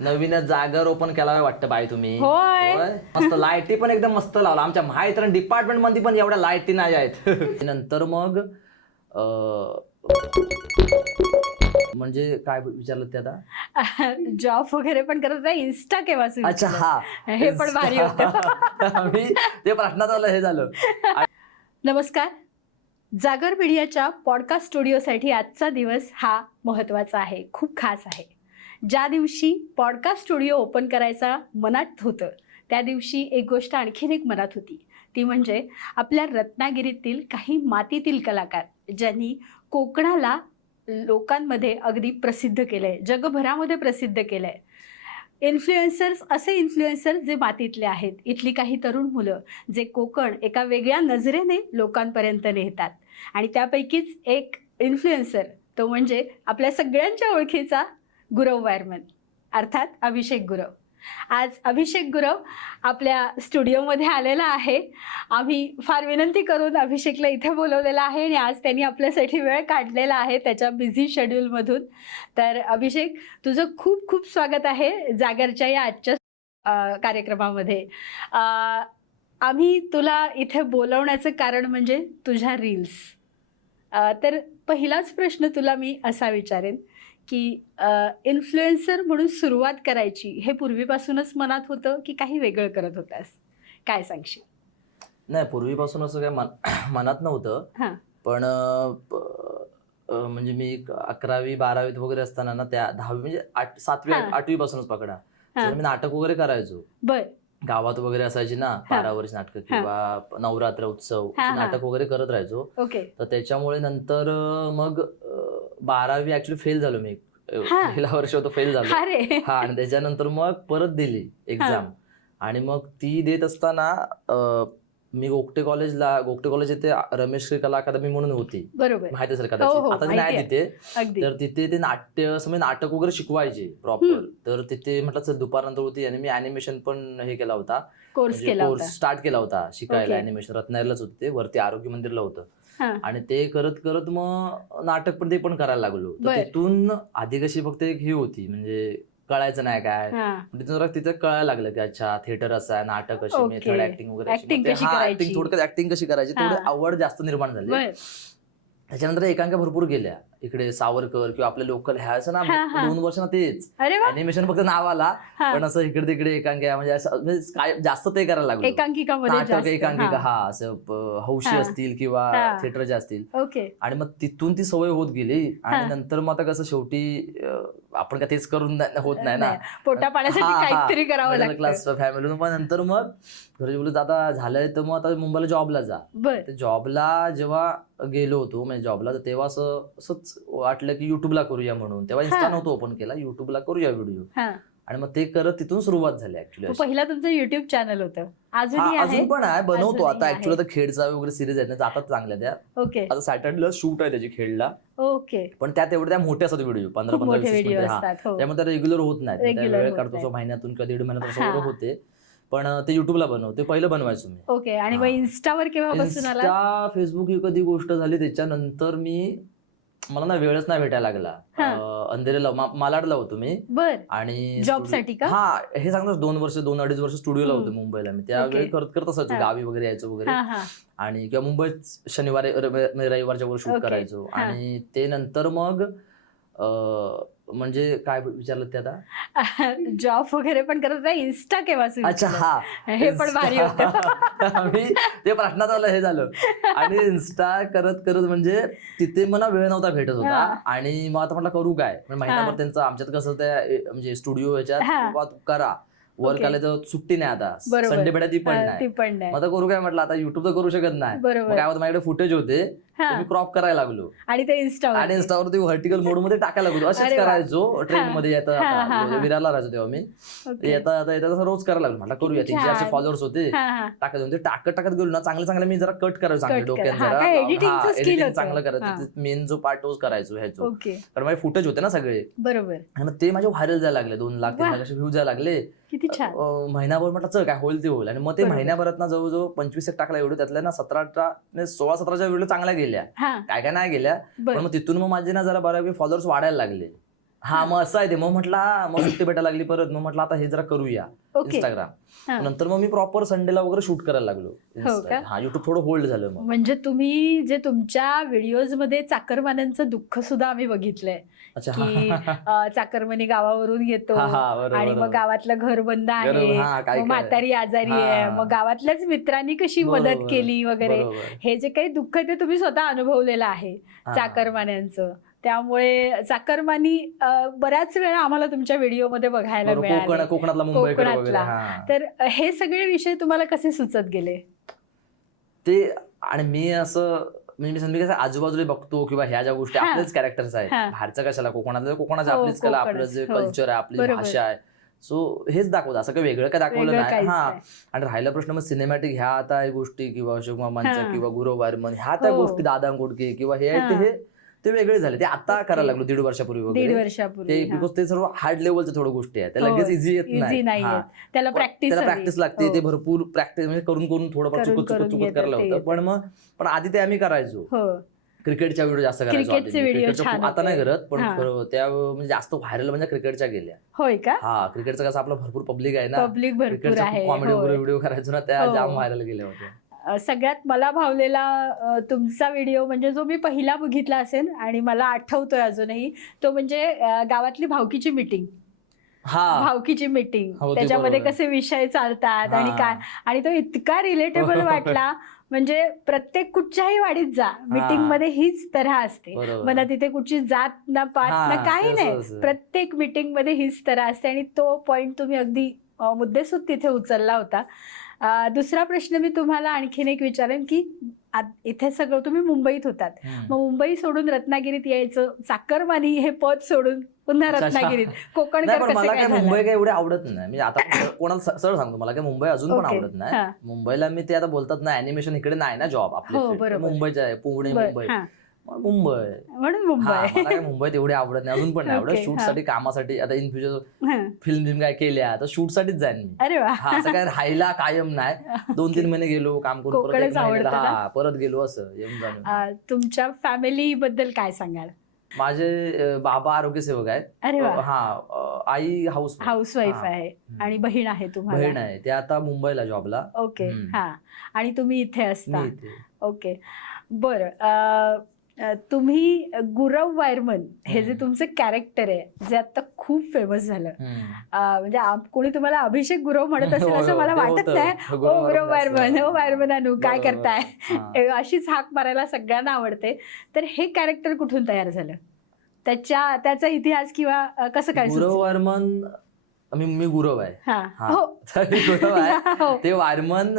नवीनच जागर ओपन केला वाटतं बाई तुम्ही. होय. मस्त लाईटी पण एकदम मस्त लावला. आमच्या महावितरण डिपार्टमेंट मध्ये पण एवढ्या लाईटी नाही आहेत. नंतर मग म्हणजे काय विचारलं ते आता. जॉब वगैरे पण करत नाही. इन्स्टा केव्हा सुरू अच्छा केलं? हा हे पण भारी होतं. मी ते प्रश्नात आलं हे झालं. नमस्कार. जागर मीडियाच्या पॉडकास्ट स्टुडिओसाठी आजचा दिवस हा महत्त्वाचा आहे, खूप खास आहे. ज्या दिवशी पॉडकास्ट स्टुडिओ ओपन करायचा मनात होतं त्या दिवशी एक गोष्ट आणखीन एक मनात होती. ती म्हणजे आपल्या रत्नागिरीतील काही मातीतील कलाकार ज्यांनी कोकणाला लोकांमध्ये अगदी प्रसिद्ध केलं आहे, जगभरामध्ये प्रसिद्ध केलं आहे. इन्फ्लुएन्सर्स, असे इन्फ्लुएन्सर्स जे मातीतले आहेत, इथली काही तरुण मुलं जे कोकण एका वेगळ्या नजरेने लोकांपर्यंत नेतात. आणि त्यापैकीच एक इन्फ्लुएन्सर तो म्हणजे आपल्या सगळ्यांच्या ओळखीचा गुरव वायरमन, अर्थात अभिषेक गुरव. आज अभिषेक गुरव आपल्या स्टुडिओमध्ये आलेला आहे. आम्ही फार विनंती करून अभिषेकला इथे बोलवलेलं आहे आणि आज त्यांनी आपल्यासाठी वेळ काढलेला आहे त्याच्या बिझी शेड्यूलमधून. तर अभिषेक, तुझं खूप खूप स्वागत आहे जागरच्या या आजच्या कार्यक्रमामध्ये. आम्ही तुला इथे बोलवण्याचं कारण म्हणजे तुझ्या रील्स. तर पहिलाच प्रश्न तुला मी असा विचारेन की इन्फ्लुएन्सर म्हणून सुरुवात करायची हे पूर्वीपासूनच मनात होतं की काही वेगळं करत होतास? काय सांगशील? नाही, पूर्वीपासून असं काय मनात नव्हतं. पण म्हणजे मी 11वी 12वीत वगैरे असताना ना, त्या 10वी म्हणजे 7वी 8वी पासूनच पकडा, मी नाटक वगैरे करायचो. बर. गावात वगैरे असायची ना 12 वर्ष नाटकं किंवा नवरात्र उत्सव नाटक वगैरे करत राहायचो. ओके. तर त्याच्यामुळे नंतर मग 12वी ऍक्च्युली फेल झालो मी. पहिला वर्ष होतं फेल झालो. हा, आणि त्याच्यानंतर मग परत दिली एक्झाम. आणि मग ती देत असताना मी गोगटे कॉलेज येथे रमेश कला अकादमी म्हणून होती, बरोबर, माहिती असेल कदाचित, आता नाही तिथे. तर तिथे ते नाटक वगैरे शिकवायचे प्रॉपर. तर तिथे म्हटलं चल दुपारनंतर होती आणि मी अॅनिमेशन पण हे केला होता, कोर्स स्टार्ट केला होता शिकायला. अॅनिमेशन रत्नागिरीलाच होते, ते वरती आरोग्य मंदिरला होतं. आणि ते करत करत मग नाटक पण ते पण करायला लागलो. तिथून आधी कशी फक्त एक ही होती, म्हणजे कळायचं नाही काय, तिथं कळायला लागलं की अच्छा थिएटर असं आहे, नाटक अशी, मेथड ऍक्टिंग वगैरे, थोडक्यात ऍक्टिंग कशी करायची, थोडी आवड जास्त निर्माण झाली. त्याच्यानंतर एकांका भरपूर गेल्या इकडे, सावरकर किंवा आपले लोकल ह्या असं ना 2 वर्ष ना तेच अॅनिमेशन फक्त नावाला, पण असं इकडे तिकडे एकांकिका म्हणजे असं काय जास्त ते करायला लागलो. एकांकिका हा, असं हौशी असतील किंवा थिएटरच्या असतील. आणि मग तिथून ती सवय होत गेली. आणि नंतर मग आता कसं शेवटी आपण काय तेच करून होत नाही ना, पोटा पाण्यासाठी काहीतरी करावं लागतं. Class family. मग नंतर मग घरी बोलत आता झालंय तर मग आता मुंबईला जॉबला जा. जॉबला जेव्हा गेलो होतो म्हणजे जॉबला, तर तेव्हा असंच वाटलं की युट्यूबला करूया म्हणून. तेव्हा इन्स्टा नव्हतं ओपन केला, युट्यूबला करूया व्हिडिओ. आणि मग ते करत तिथून सुरुवात झाली ऍक्च्युली. पहिला तुमचं युट्यूब चॅनल होतं? अजून पण आहे, बनवतो आता. ऍक्च्युअली आता खेडचा वगैरे सिरीज आहेत ना, जातात चांगल्या त्या. आता सॅटर्डेला शूट आहे त्याची खेडला. ओके. पण त्या तेवढ्या मोठ्या असतात व्हिडिओ, 15-15-20 मिनिटं. त्यामुळे त्या रेग्युलर होत नाही, वेळ काढतो महिन्यातून किंवा 1.5 महिन्यातून वगैरे होते. पण ते युट्यूबला बनवते, पहिलं बनवायचो मी. ओके. आणि मग इन्स्टावर केव्हापासून आला? इन्स्टा, फेसबुक ही कधी गोष्ट झाली त्याच्यानंतर मला ना वेळच नाही भेटायला लागला. अंधेरीला मालाडला होतो मी. आणि जॉबसाठी का? हा, हे सांगतो 2-2.5 वर्ष स्टुडिओला होतो मुंबईला मी. त्यावेळी करत असायचो, गावी वगैरे यायचो वगैरे. आणि किंवा मुंबईत शनिवारी रविवारच्या वर शूट करायचो. आणि ते नंतर मग म्हणजे काय विचारलं ते आता. जॉब वगैरे पण करत नाही. इन्स्टा केव्हा सुरू? अच्छा हा, हे पण भारी होतं. मी ते प्रश्नात आलं हे झालं. आणि इन्स्टा करत करत म्हणजे तिथे मला वेळ नव्हता भेटत होता. आणि मग आता म्हटलं करू काय, महिनाभर त्यांचं आमच्यात कसं त्या म्हणजे स्टुडिओ ह्याच्यात करा, वर्क आले तर सुट्टी नाही, आता संडे भेटा ती पण नाही. आता करू काय म्हटलं, आता युट्यूब तर करू शकत नाही. काय होतं, माझ्याकडे फुटेज होते, मी क्रॉप करायला लागलो आणि ते इन्स्टावरती व्हर्टिकल मोड मध्ये टाकायला लागलो. असंच करायचो ट्रेन मध्ये येता, विरारला राहायचो तेव्हा मी. येता रोज करायला लागलो. म्हटलं करूया, 300-400 फॉलोअर्स होते, टाकायचं. ते टाकत गेलो ना, चांगले मी जरा कट करायचो, चांगले डोक्यात जरा एडिटिंग चांगलं करायचं. मेन जो पार्ट तोच करायचो ह्याचो, कारण माझे फुटेज होते ना सगळे. बरोबर. आणि ते माझे व्हायरल जायला लागले, 2 लाख 3 लाख असे व्ह्यूज जायला लागले. महिनाभर म्हटलं चल काय होईल ते होईल. आणि मग ते महिन्याभरात ना जवळजवळ 25 टाकला व्हिडिओ, त्यातल्या ना 16-17च्या व्हिडिओ चांगल्या गेल्या, काय नाही गेल्या. पण मग तिथून मग माझे ना जरा बऱ्यापैकी फॉलोअर्स वाढायला लागले. हा मग असं आहे ते. मग म्हटलं मग सुट्टी भेटायला लागली परत, मग म्हटलं आता हे जरा करूया इंस्टाग्राम. नंतर मग मी प्रॉपर संडेला वगैरे शूट करायला लागलो. हा युट्यूब थोडं होल्ड झालं. मग म्हणजे तुम्ही जे तुमच्या व्हिडिओज मध्ये चाकरमान्यांचं दुःख सुद्धा आम्ही बघितलंय की चाकरमानी गावावरून येतो आणि मग गावातलं घर बंद आहे, म्हातारी आजारी आहे, मग गावातल्याच मित्रांनी कशी मदत केली वगैरे, हे जे काही दुःख आहे ते तुम्ही स्वतः अनुभवलेलं आहे चाकरमान्यांचं. त्यामुळे चाकरमानी बऱ्याच वेळा आम्हाला तुमच्या व्हिडिओमध्ये बघायला मिळाले, कोकणातला. तर हे सगळे विषय तुम्हाला कसे सुचत गेले ते? आणि मी असं म्हणजे मी कसं आजूबाजूला बघतो किंवा ह्या ज्या गोष्टी आपलेच कॅरेक्टर्स आहेत, बाहेरचं कशाला, कोकणाचं आपलीच कला, आपलं जे कल्चर आहे, आपली भाषा आहे, सो हेच दाखवतं. असं काही वेगळं काय दाखवलं नाही. हा आणि राहिला प्रश्न मग सिनेमॅटिक ह्या आता गोष्टी किंवा अशोक मामांच्या किंवा गुरव वारमन ह्या त्या गोष्टी, दादा कोंडके किंवा हे ते वेगळे झाले. ते आता करायला लागलो 1.5 वर्षापूर्वी वगैरे, बिकॉज ते सर्व हार्ड लेवलच्या थोड्या गोष्टी आहेत, त्या लगेच इझी येत नाही. त्याला प्रॅक्टिस लागते. ते भरपूर प्रॅक्टिस म्हणजे करून थोडंफार चुकत करायला होतं. पण आधी ते आम्ही करायचो. क्रिकेटच्या व्हिडिओ जास्त करायचो. आता नाही करत, पण त्या म्हणजे जास्त व्हायरल म्हणजे क्रिकेटच्या गेल्या. होय का? हा, क्रिकेटचं कसं आपलं भरपूर पब्लिक आहे ना, क्रिकेटच्या कॉमेडी वगैरे व्हिडिओ करायचो ना, त्या जाम व्हायरल गेल्या होत्या. सगळ्यात मला भावलेला तुमचा व्हिडिओ म्हणजे जो मी पहिला बघितला असेल आणि मला आठवतोय अजूनही, तो म्हणजे गावातली भावकीची मीटिंग. त्याच्यामध्ये कसे विषय चालतात आणि काय, आणि तो इतका रिलेटेबल वाटला. म्हणजे प्रत्येक कुठच्याही वाडीत जा, मीटिंग मध्ये हीच तऱ्हा असते. मला तिथे कुठची जात ना पात ना काही नाही, प्रत्येक मीटिंग मध्ये हीच तऱ्हा असते. आणि तो पॉइंट तुम्ही अगदी मुद्देसूद तिथे उचलला होता. दुसरा प्रश्न मी तुम्हाला आणखीन एक विचारेन की इथे सगळं तुम्ही मुंबईत होतात, मग मुंबई सोडून रत्नागिरीत यायचं, चाकरमानी हे पद सोडून पुन्हा रत्नागिरीत, कोकणकर मला काय मुंबई काय एवढे आवडत नाही. म्हणजे आता कोणाला सरळ सांगतो, मला काय मुंबई अजून पण आवडत नाही. मुंबईला मी ते आता बोलतात ना अॅनिमेशन, इकडे नाही ना जॉब आपले, मुंबईचे आहे, पुणे मुंबई म्हणून मुंबईत एवढे आवडत नाही, अजून पण नाही आवडत. शूट साठी, कामासाठी, आता इन फ्युचर फिल्म काय केल्या तर शूट साठीच जाईन मी. हा, असं काय राहायला कायम नाही. 2-3 महिने गेलो काम करून, परत गेलो, असं येऊन जाणं. तुमच्या फॅमिली बद्दल काय सांगाल? माझे बाबा आरोग्य सेवक आहेत. अरे वा. हा, आई हाऊसवाईफ आहे. आणि बहीण आहे तुम्हाला? बहीण आहे, ते आता मुंबईला जॉबला. ओके. हा, आणि तुम्ही इथे असता. ओके, बरं. तुम्ही गुरव वायरमन हे जे तुमचं कॅरेक्टर आहे, जे आता खूप फेमस झालं, म्हणजे कोणी तुम्हाला अभिषेक गुरव म्हणत असेल असं मला वाटत नाही. ओ गुरव वायरमन, ओ वायरमन अनु, काय करताय, अशीच हाक मारायला सगळ्यांना आवडते. तर हे कॅरेक्टर कुठून तयार झालं, त्याचा इतिहास किंवा कसं काय? गुरव वायरमन, मी गुरव आहे, गुरव आहे. ते वायरमन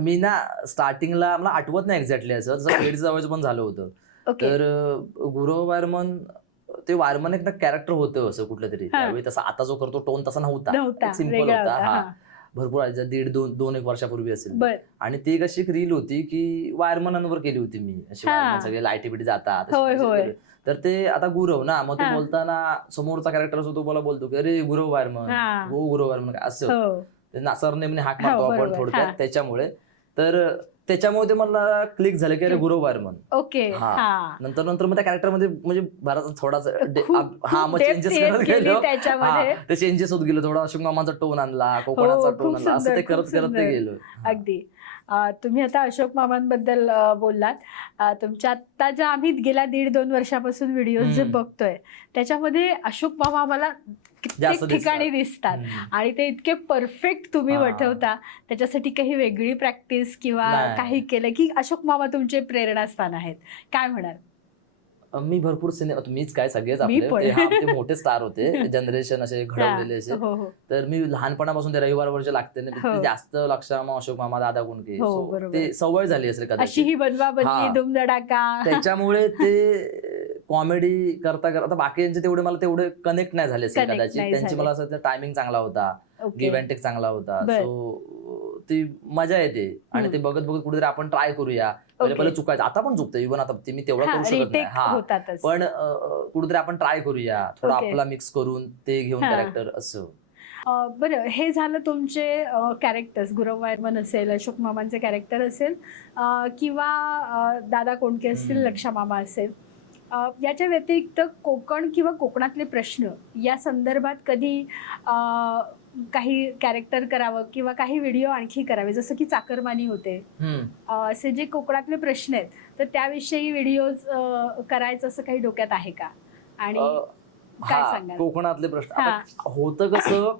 मी ना स्टार्टिंगला मला आठवत नाही एक्झॅक्टली, असं तसं खेड जवळच पण झालं होतं. तर गुरव वायरमन, ते वायरमन एक कॅरेक्टर होतं असं कुठलं तरी त्यावेळी. तसा आता जो करतो टोन तसा नव्हता, सिम्पल होता. हा, भरपूर 1.5-2 वर्षापूर्वी असेल. आणि ती एक अशी रील होती की वायरमनांवर केली होती मी, अशी सगळे लाईटी बिटी जातात. तर ते आता गुरव ना, मग ते बोलताना समोरचा कॅरेक्टर असतो, तो मला बोलतो की अरे गुरव वायरमन, हो गुरव वायरमन, असं सरनेमने हाक मारतो आपण थोडक्यात. त्याच्यामुळे त्याच्यामुळे ते मला क्लिक झालं की अरे गुरव वायरमन. ओके. नंतर मग त्या कॅरेक्टर मध्ये म्हणजे बराच थोडासा मग चेंजेस करत गेलो. ते चेंजेस होत गेलो, थोडा अशोक मामाचा टोन आणला, कोकणाचा टोन आणला, असं ते करत ते गेलो. अगदी. तुम्ही आता अशोक मामांबद्दल बोललात. तुमच्या आता ज्या आम्ही गेल्या 1.5-2 वर्षापासून व्हिडिओ जे बघतोय, त्याच्यामध्ये अशोक मामा आम्हाला कित्येक ठिकाणी दिसतात आणि ते इतके परफेक्ट तुम्ही वठवता. त्याच्यासाठी काही वेगळी प्रॅक्टिस किंवा काही केलं की अशोक मामा तुमचे प्रेरणास्थान आहेत, काय म्हणाल? मी भरपूर मीच काय, सगळेच आपले मोठे स्टार होते, जनरेशन असे घडवलेले असे. तर मी लहानपणापासून ते रविवारवरचे लागते जास्त लक्ष, अशोक मामा, दादा कोंडके, ते सवय झाली असेल कदाचित. त्याच्यामुळे ते कॉमेडी करता करता बाकीचे तेवढे कनेक्ट नाही झाले असेल कदाचित. त्यांची मला असं टायमिंग चांगला होता, गिव्ह अँड टेक चांगला होता, सो ती मजा येते. आणि ते बघत बघत कुठेतरी आपण ट्राय करूया, पहिले चुकायचं, आता पण चुकतं, इव्हन आता मी तेवढं करू शकत नाही, पण कुठेतरी आपण ट्राय करूया, थोडा आपला मिक्स करून ते घेऊन कॅरेक्टर असं. बरं, हे झालं तुमचे कॅरेक्टर्स, गुरव वायरमन असेल, अशोक मामांचे कॅरेक्टर असेल किंवा दादा कोंडके असतील, लक्षा मामा असेल. याच्या व्यतिरिक्त कोकण किंवा कोकणातले प्रश्न या संदर्भात कधी काही कॅरेक्टर करावं किंवा काही व्हिडिओ आणखी करावे, जसं की चाकरमानी होते, असे जे कोकणातले प्रश्न आहेत तर त्याविषयी व्हिडिओज करायचं असं काही डोक्यात आहे का? आणि काय सांगाल? कोकणातले प्रश्न होतं कसं,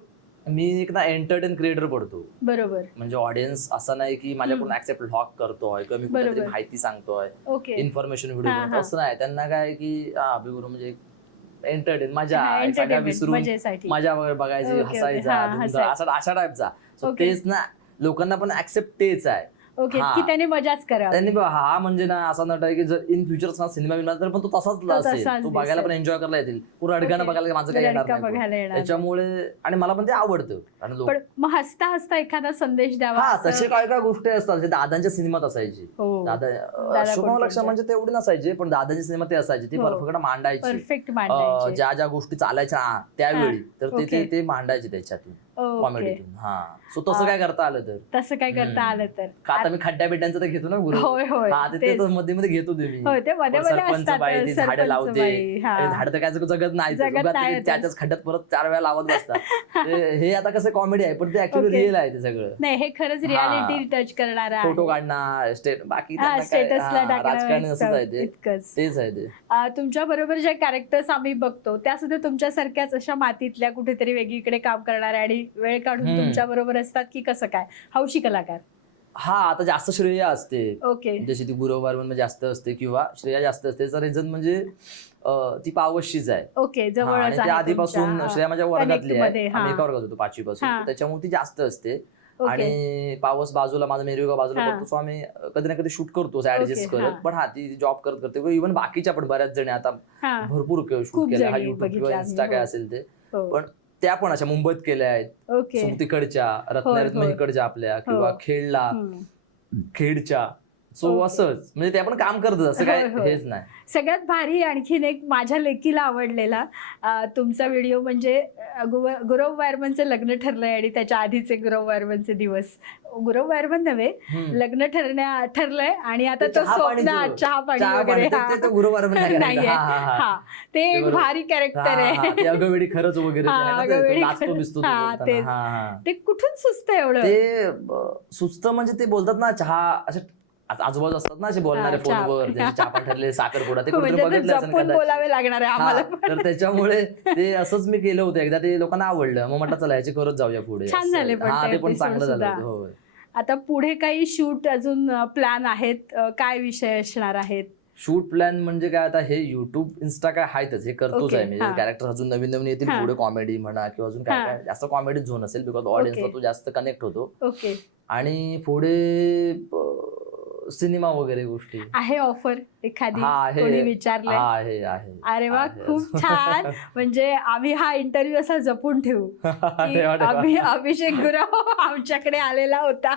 मी एक ना एंटरटेन क्रिएटर पडतो. बरोबर. म्हणजे ऑडियन्स असं नाही की माझ्याकडून ऍक्सेप्ट व्लॉग करतोय किंवा मी कुठेतरी माहिती सांगतोय, इन्फॉर्मेशन व्हिडिओ करतो, असं नाही. त्यांना काय की अभिगुरु म्हणजे एंटरटेन, मजा, सगळ्या विसरून मजा वगैरे बघायची, हसायचा, अशा टाईपचा. सो तेच ना, लोकांना पण ऍक्सेप्ट तेच आहे की त्याने मजाच करावी. त्यांनी हा म्हणजे ना असा नट आहे की जर इन फ्युचर सिनेमा मिळणार तर पण तो तसाच असेल, तो बघायला पण एन्जॉय करायला येतील, पुढे अडगाणं बघायला माझं काही येणार नाही त्याच्यामुळे. आणि मला पण ते आवडतं. पण मग हसता हसता एखादा संदेश द्यावा, तसे काय काय गोष्टी असतात. दादांच्या सिनेमात असायची, दादा शुभम म्हणजे तेवढे नसायचे, पण दादांचे सिनेमा ते असायचे, ते परफेक्ट मांडायचे. ज्या गोष्टी चालायच्या त्यावेळी तर ते मांडायचे त्याच्यातून, कॉमेडीतून. सो तसं काय करता आलं तर आता मी खड्ड्या बिड्ड्यांचं तर घेतो ना गुरु, मध्ये मध्ये घेतो तुम्ही, सरपंच बाई ती झाडं लावते, झाड तर काय जगत नाही, त्याच्याच खड्ड्यात परत 4 वेळा लावत बसतात. हे आता कसं कॉमेडी आहे, पण ते ऍक्च्युअली रिअल आहे ते सगळं. नाही, हे खरंच रियालिटी टच करणार आहे. फोटो काढणार, बाकी राजकारण असंच आहे, तेच आहे ते. तुमच्या बरोबर ज्या कॅरेक्टर्स आम्ही बघतो त्या सुद्धा तुमच्यासारख्याच अशा मातीतल्या कुठेतरी वेगळीकडे काम करणाऱ्या आणि वेळ काढून तुमच्या बरोबर असतात की कसं काय? हौशी कलाकार. आता जास्त श्रेया असते, जशी ती गुरव वर्मन जास्त असते किंवा श्रेया जास्त असते. त्याचं रिझन म्हणजे ती पावसशीच आहे, जवळच आहे. आधीपासून श्रेया माझ्या वर्गातली आहे, आम्ही एका वर्गात होतो 5वी पासून, त्याच्यामुळे ती जास्त असते. आणि पावस बाजूला, माझा मेरुगा बाजूला पडतो, सो आम्ही कधी ना कधी शूट करतो ऍडजस्ट करत. पण ती जॉब करते, इव्हन बाकीच्या पण बऱ्याच जणी आता भरपूर शूट केला, हा युट्यूब किंवा इन्स्टा काय असेल ते. पण त्या पण अशा मुंबईत केल्या आहेत, तिकडच्या रत्नागिरीत इकडच्या आपल्या, किंवा खेडच्या. सो असंच म्हणजे ते आपण काम करतो, असं काय हेच नाही. सगळ्यात भारी आणखीन एक माझ्या लेकीला आवडलेला तुमचा व्हिडिओ म्हणजे गुरव वायरमनचं लग्न ठरलंय आणि त्याच्या आधीचे गुरव वायरमनचे दिवस. गुरव वायरमन नव्हे, लग्न ठरलंय आणि आता तो स्वप्न चहा पाणी वगैरे नाहीये. ते एक भारी कॅरेक्टर आहे, अगवेडी खरंच वगैरे. ते कुठून सुचतं एवढं? ते सुचतं म्हणजे ते बोलतात ना, चहा असे आजूबाजू असतात ना असे बोलणारे फोनवर, चहा पण ठरले, साखरपुडा, ते कुठे बघितलं बोलावे लागणार आहे आम्हाला. तर त्याच्यामुळे ते असंच मी केलं होतं एकदा, ते लोकांना आवडलं, मग म्हटलं चला ह्याची करत जाऊया पुढे. छान झाले, ते पण चांगलं झालं. आता पुढे काही शूट अजून प्लॅन आहेत? काय विषय असणार आहेत? शूट प्लॅन म्हणजे काय, आता हे युट्यूब इन्स्टा काय आहेतच, हे करतोच आहे. म्हणजे कॅरेक्टर अजून नवीन नवीन येतील पुढे, कॉमेडी म्हणा किंवा अजून काय काय जास्त कॉमेडी झोन असेल, बिकॉज ऑडियन्सला तो जास्त कनेक्ट होतो. आणि पुढे सिनेमा वगैरे गोष्टी आहे. ऑफर एखादी कोणी विचारलंय? आहे. अरे वा, खूप छान. म्हणजे आम्ही हा इंटरव्ह्यू असा जपून ठेवू. अभिषेक गुरव आमच्याकडे आलेला होता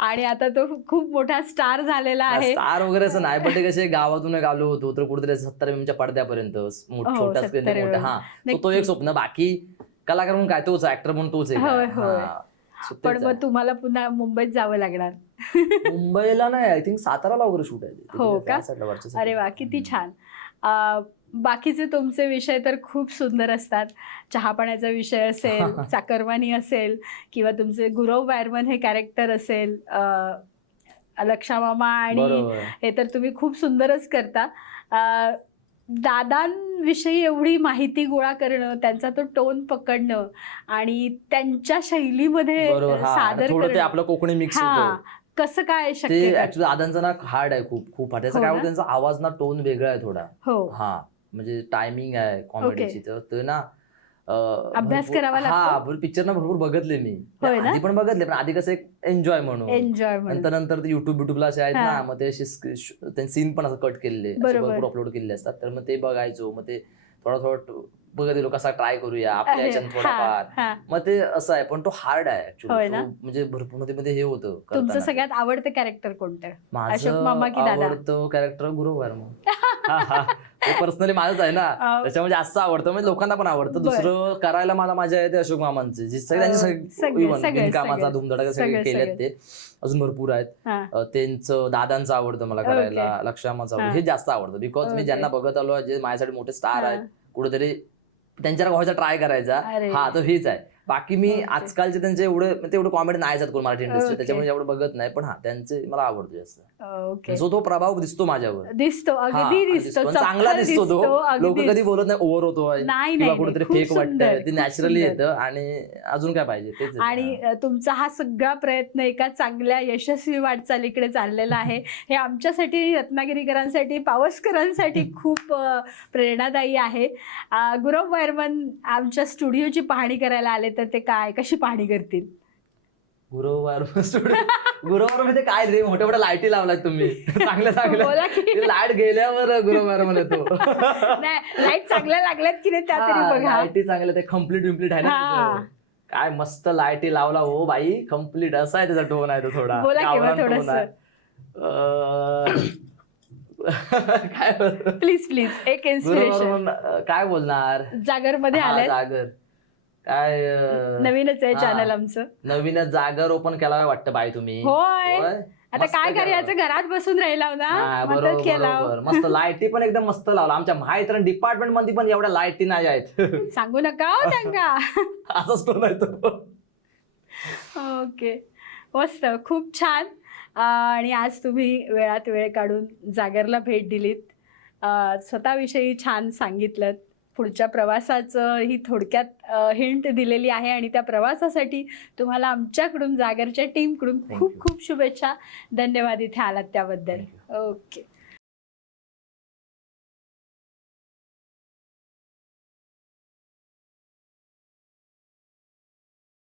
आणि आता तो खूप मोठा स्टार झालेला आहे. स्टार वगैरे असं नाही, पण ते कसे गावातून आलो होतो तर कुठेतरी 70 mm पडद्यापर्यंत छोटा स्क्रीन मोठा, तो एक स्वप्न. बाकी कलाकार म्हणून काय तोच, ऍक्टर म्हणून तोच आहे. पण मग तुम्हाला पुन्हा मुंबईत जावं लागणार. मुंबईला नाही, आय थिंक साताराला वगैरे शूट आहे. हो का? अरे वा, किती छान. बाकीचे तुमचे विषय तर खूप सुंदर असतात. चहा पाण्याचा विषय असेल, चाकरमानी असेल, किंवा तुमचे गुरव वायरमन हे कॅरेक्टर असेल, लक्षा मामा, आणि हे तर तुम्ही खूप सुंदरच करता. दादांविषयी एवढी माहिती गोळा करणं, त्यांचा तो टोन पकडणं आणि त्यांच्या शैलीमध्ये सादर करणं, आपलं कोकणी मिक्स होतं, कसं काय शक्य? ऍक्च्युअली दादांचा ना हार्ड आहे खूप त्याचा काय होतं, त्यांचा आवाज ना टोन वेगळा आहे थोडा. म्हणजे टायमिंग आहे कॉमेडीची, तर ते ना अभ्यास करावा लागतो. पिक्चर ना भरपूर बघितले मी, आधी पण बघितले, पण आधी कसं एक एन्जॉय म्हणून, नंतर ते युट्यूबला असे आहेत ना, मग ते सीन पण असं कट केलेले, भरपूर अपलोड केलेले असतात, तर मग ते बघायचो. मग ते थोडं बघत गेलो कसा ट्राय करूया आपल्या याच्यात थोडाफार. मग ते असं आहे, पण तो हार्ड आहे ऍक्च्युअली. म्हणजे भरपूर मध्ये हे होतं. तुमचं सगळ्यात आवडतं कॅरेक्टर कोणतं? माझं आवडतं कॅरेक्टर गुरव वर्मा. पर्सनली माझंच आहे ना, त्याच्यामुळे जास्त आवडतं, म्हणजे लोकांना पण आवडतं. दुसरं करायला मला मजा येते अशोक मामांचे, जे सगळे कामाचा धुमधडाका सगळे केलेत ते, अजून भरपूर आहेत. त्यांचं दादांचं आवडतं मला करायला, लक्षामाचं आवडतं, हे जास्त आवडतं. बिकॉज मी ज्यांना बघत आलो, जे माझ्यासाठी मोठे स्टार आहेत, कुठेतरी त्यांच्यावर व्हायचा ट्राय करायचा, हा तर हेच आहे. बाकी मी आजकालचे त्यांचे एवढं कॉमेडी नाही जात कोण मराठी इंडस्ट्री, त्याच्यामुळे एवढं बघत नाही, पण त्यांचे मला आवडतो जास्त. सो तो प्रभाव दिसतो माझ्यावर, चांगला दिसतो तो. लोक कधी बोलत नाही ओव्हर होतोय किंवा कुठेतरी फेक वाटतंय, ते नॅचरली येतं. आणि अजून काय पाहिजे तेच. आणि तुमचा हा सगळा प्रयत्न एका चांगल्या यशस्वी वाटचालीकडे चाललेला आहे, हे आमच्यासाठी, रत्नागिरीकरांसाठी, पावसकरांसाठी खूप प्रेरणादायी आहे. गुरव वर्मन आमच्या स्टुडिओची पाहणी करायला आले तर ते कशी पाहणी करतील? गुरव वर्मा काय रे, मोठ्या मोठ्या लाईटी लावलाय तुम्ही, चांगल्या लाईट गेल्यावर गुरव वर्मा येतो. लाईट चांगल्या लागल्यात की नाही त्या तरी बघा. लाईटी चांगल्या, ते कम्प्लीट आहे ना, काय मस्त लाईटी लावला हो बाई, कम्प्लीट असा आहे त्याचा टोन आहे तो थोडा. काय प्लीज एक इन्स्पिरेशन. काय बोलणार, जागर मध्ये आलाय. जागर काय नवीनच आहे चॅनल आमचं, नवीनच जागर ओपन केला वाटतं बाई तुम्ही. होय, आता काय करायचं, घरात बसून राहिला ना. बरोबर, मस्त लाईटी पण एकदम मस्त लावला. आमच्या माहिती डिपार्टमेंट मध्ये पण एवढ्या लाईटी नाही आहेत, सांगू नका त्यांना. असंच टोन आहे तो. ओके, मस्त, खूप छान. आणि आज तुम्ही वेळात वेळ काढून जागरला भेट दिलीत, स्वतःविषयी छान सांगितलं, पुढच्या प्रवासाचं ही थोडक्यात हिंट दिलेली आहे. आणि त्या प्रवासासाठी तुम्हाला आमच्याकडून, जागरच्या टीमकडून खूप खूप शुभेच्छा. धन्यवाद इथे आलात त्याबद्दल. ओके.